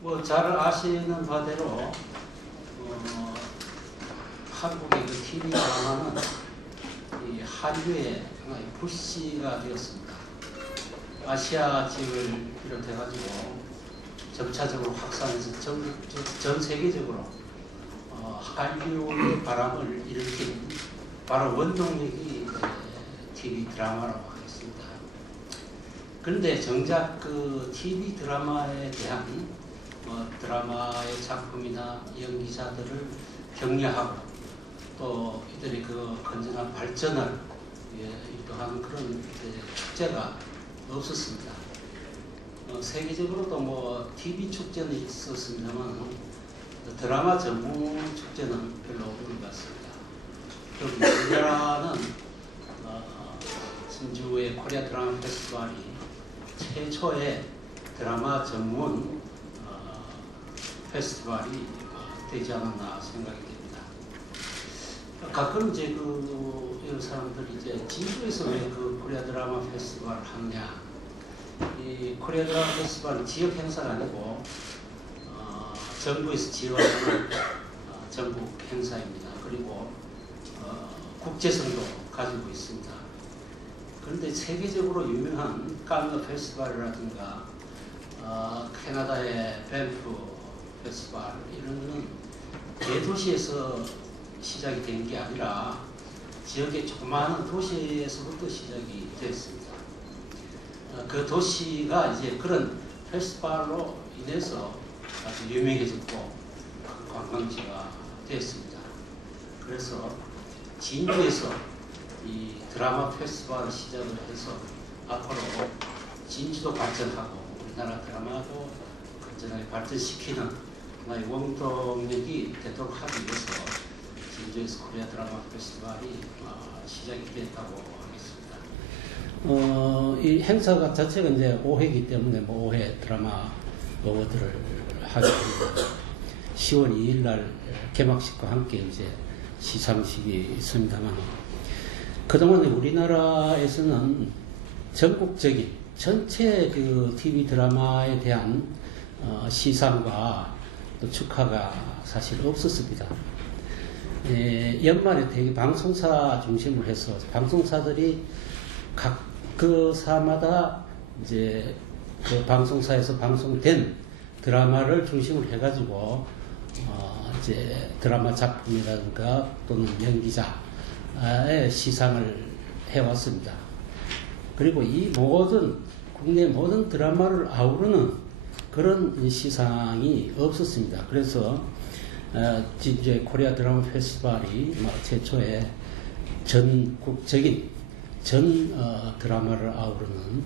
뭐 잘 아시는 바대로 어, 한국의 그 TV 드라마는 이 한류의 하나의 불씨가 되었습니다. 아시아 지역을 비롯해가지고 점차적으로 확산해서 전, 전, 전 세계적으로 어, 한류의 바람을 일으킨 바로 원동력이 TV 드라마라고 하겠습니다. 그런데 정작 그 TV 드라마에 대한 뭐 드라마의 작품이나 연기자들을 격려하고 또 이들의 그 건전한 발전을 예, 유도하는 그런 축제가 없었습니다. 어, 세계적으로도 뭐 TV 축제는 있었습니다만 드라마 전문 축제는 별로 없는 것 같습니다. 우리나라는 어, 진주의 코리아 드라마 페스티벌이 최초의 드라마 전문 어, 페스티벌이 되지 않았나 생각이 됩니다. 가끔 이제 그 이런 사람들이 이제 진주에서 왜 그 코리아 드라마 페스티벌 하느냐? 이 코리아 드라마 페스티벌은 지역 행사가 아니고 어, 정부에서 지원하는 어, 전국 행사입니다. 그리고 어, 국제성도 가지고 있습니다. 그런데 세계적으로 유명한 칸느 페스티벌이라든가 어, 캐나다의 밴프 페스티벌 이런 거는 대도시에서 시작이 된 게 아니라 지역의 조그마한 도시에서부터 시작이 됐습니다. 어, 그 도시가 이제 그런 페스티벌로 인해서 아주 유명해졌고 관광지가 됐습니다. 그래서 진주에서 이 드라마 페스티벌을 시작을 해서 앞으로 진주도 발전하고 우리나라 드라마도 건전하게 발전시키는 하나의 원동력이 되도록 하기 위해서 진주에서 코리아 드라마 페스티벌이 어, 시작이 됐다고 하겠습니다. 어, 이 행사가 자체가 이제 5회이기 때문에 뭐 5회 드라마 어워드를 하게 됩니다. 10월 2일 날 개막식과 함께 이제 시상식이 있습니다만 그동안 우리나라에서는 전국적인 전체 그 TV 드라마에 대한 어, 시상과 또 축하가 사실 없었습니다. 예, 연말에 되게 방송사 중심으로 해서 방송사들이 각 그 사마다 이제 그 방송사에서 방송된 드라마를 중심으로 해가지고 어, 이제 드라마 작품이라든가 또는 연기자의 시상을 해왔습니다. 그리고 이 모든 국내 모든 드라마를 아우르는 그런 시상이 없었습니다. 그래서 어, 이제 코리아 드라마 페스티벌이 뭐 최초의 전국적인 전 어, 드라마를 아우르는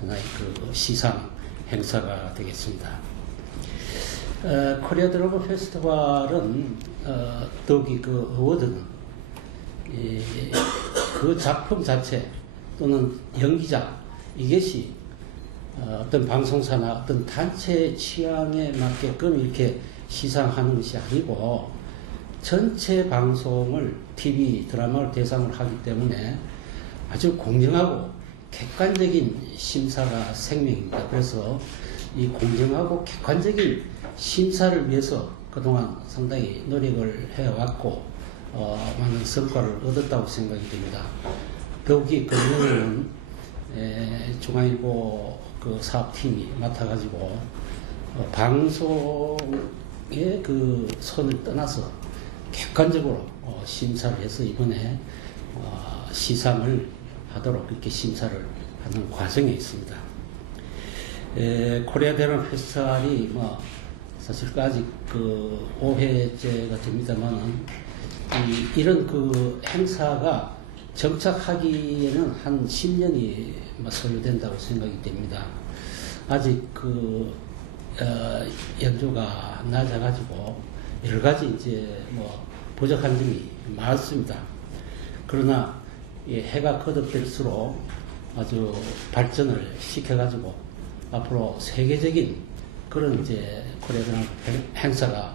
하나의 그 시상 행사가 되겠습니다. 어, 코리아 드라마 페스티벌은 어, 더욱이 그 어워드는 이, 그 작품 자체 또는 연기자 이것이 어, 어떤 방송사나 어떤 단체 취향에 맞게끔 이렇게 시상하는 것이 아니고 전체 방송을 TV 드라마를 대상으로 하기 때문에 아주 공정하고 객관적인 심사가 생명입니다. 그래서 이 공정하고 객관적인 심사를 위해서 그동안 상당히 노력을 해왔고 어, 많은 성과를 얻었다고 생각이 됩니다. 더욱이 금년에는 중앙일보 그 사업팀이 맡아가지고 어, 방송의 그 선을 떠나서 객관적으로 어, 심사를 해서 이번에 어, 시상을 하도록 이렇게 심사를 하는 과정에 있습니다. 에, 코리아 대만 페스티벌이 뭐 사실 아직 그 5회째가 됩니다만은 이, 이런 그 행사가 정착하기에는 한 10년이 뭐 소요된다고 생각이 됩니다. 아직 그 어, 연조가 낮아가지고 여러 가지 이제 뭐 부족한 점이 많습니다. 그러나 해가 거듭될수록 아주 발전을 시켜가지고 앞으로 세계적인 그런 이제 코리아드라 행사가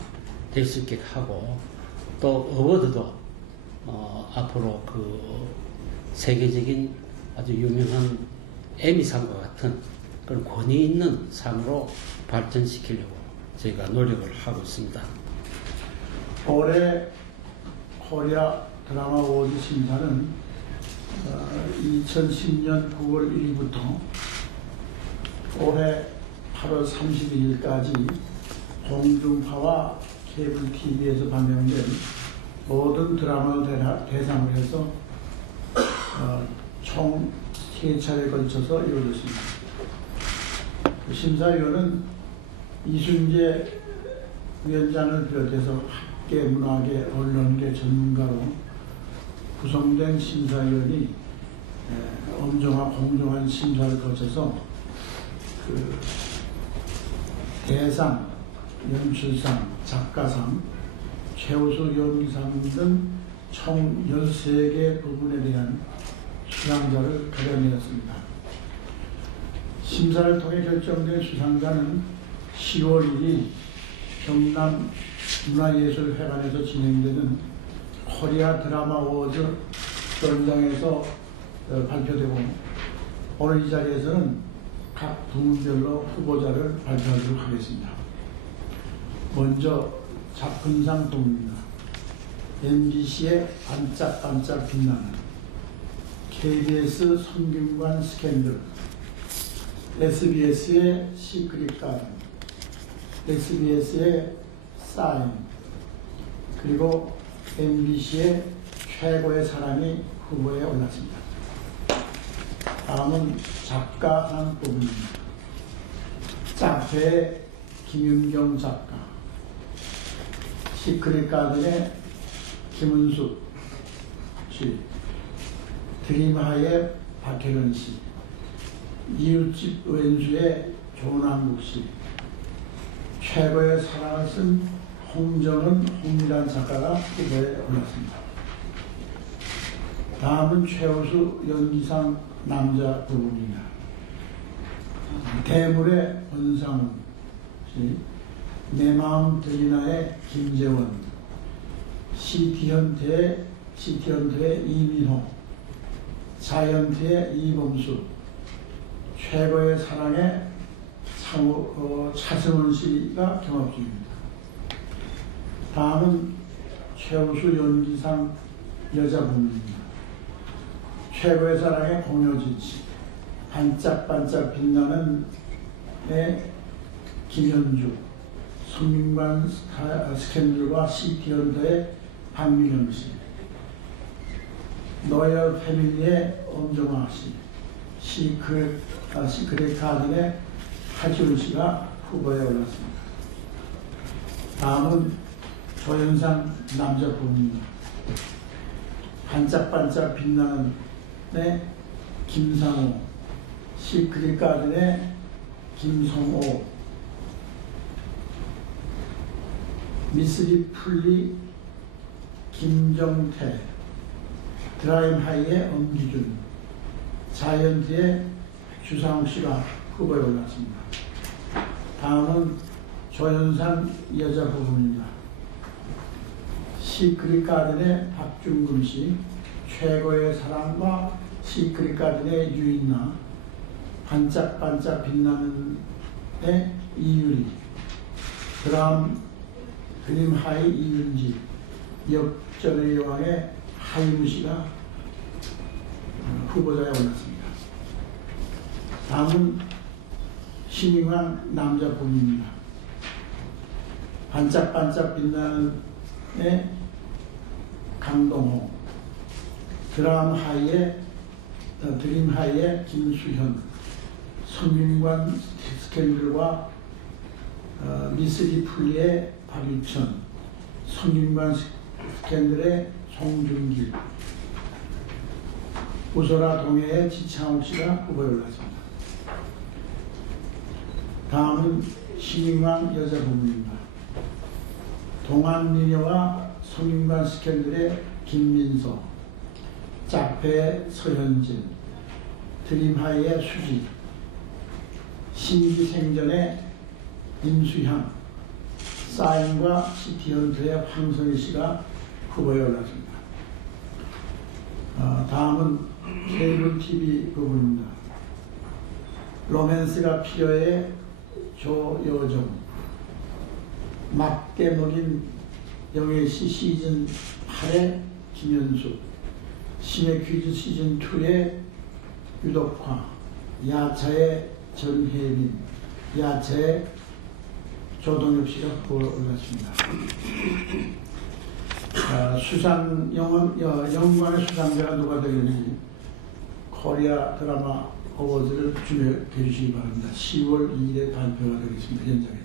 될 수 있게 하고 또 어워드도 어, 앞으로 그 세계적인 아주 유명한 에미상과 같은 그런 권위 있는 상으로 발전시키려고 저희가 노력을 하고 있습니다. 올해 코리아 드라마 어워드 심사는 어, 2010년 9월 1일부터 올해 8월 31일까지 공중파와 케이블 TV에서 방영된 모든 드라마를 대상으로 해서 어, 총 3차례에 걸쳐서 이루어졌습니다. 그 심사위원은 이순재 위원장을 비롯해서 학계, 문화계, 언론계 전문가로 구성된 심사위원이 에, 엄정한 공정한 심사를 거쳐서 그 대상, 연출상, 작가상, 최우수 연기상 등총 13개 부분에 대한 수상자를 가려내었습니다. 심사를 통해 결정된 수상자는 10월 1일 경남 문화예술회관에서 진행되는 코리아 드라마 어워즈 현장에서 어, 발표되고 오늘 이 자리에서는 각 부문별로 후보자를 발표하도록 하겠습니다. 먼저 작품상 부문입니다. MBC의 반짝반짝 빛나는 KBS 성균관 스캔들 SBS의 시크릿 가든 SBS의 사인 그리고 MBC의 최고의 사랑이 후보에 올랐습니다. 다음은 작가상 부분입니다. 짝패의 김윤경 작가 시크릿 가든의 김은숙 씨 드림하의 박혜련 씨 이웃집 왼수의 조남국 씨 최고의 사랑을 쓴 홍정은 홍미란 작가가 후보에 올랐습니다. 다음은 최우수 연기상 남자 부분입니다. 대물의 권상훈 씨, 내 마음 들이나의 김재원, 시티현태의 시티현태의 이민호, 자이언트의 이범수, 최고의 사랑의 창호, 어, 차승원 씨가 경합 중입니다. 다음은 최우수 연기상 여자 부문입니다. 최고의 사랑의 공효진 씨, 반짝반짝 빛나는 의 김현주, 성민관 스타- 스캔들과 시티언더의 박민영 씨, 노열 패밀리의 엄정화 씨, 시크릿, 아, 시크릿 가든의 하지훈 씨가 후보에 올랐습니다. 다음은 조연상 남자 부문입니다. 반짝반짝 빛나는 의 김상호, 시크릿 가든의 김성호, 미스리 풀리 김정태, 드라임 하이의 엄기준, 자이언트의 주상욱 씨가 후보에 올랐습니다. 다음은 조연상 여자 부분입니다. 시크릿 가든의 박준금 씨, 최고의 사랑과 시크릿 가든의 유인나, 반짝반짝 빛나는 의 이유리, 드람 그림 하이 이윤지, 역전의 여왕의 하이무 씨가 어, 후보자에 올랐습니다. 다음은 신임한 남자 부문입니다. 반짝반짝 빛나는 의 강동호, 드람 하이의 어, 드림 하이의 김수현, 성균관 스캔들과 어, 미스리 풀리의 박유천, 성균관 스캔들의 송준길, 우소라 동해의 지창욱 씨가 후보에 올랐습니다. 다음은 신인왕 여자 부문입니다. 동안미녀와 성인관 스캔들의 김민서, 짝패의 서현진, 드림하이의 수지, 신기생전의 임수향, 사인과 시티헌트의 황성희 씨가 후보에 올랐습니다. 어, 다음은 케이블 TV 부분입니다. 로맨스가 필요해 조여정, 맞게 먹인 영예시 시즌 8의 김현수, 신의 퀴즈 시즌 2의 유덕화, 야차의 전혜민, 야차의 조동엽 씨가 후보에 올랐습니다. 아, 수상 영원 여- 영광의 수상자가 누가 되겠는지 코리아 드라마 어워즈를 준비해 주시기 바랍니다. 10월 2일에 발표가 되겠습니다. 현장에서.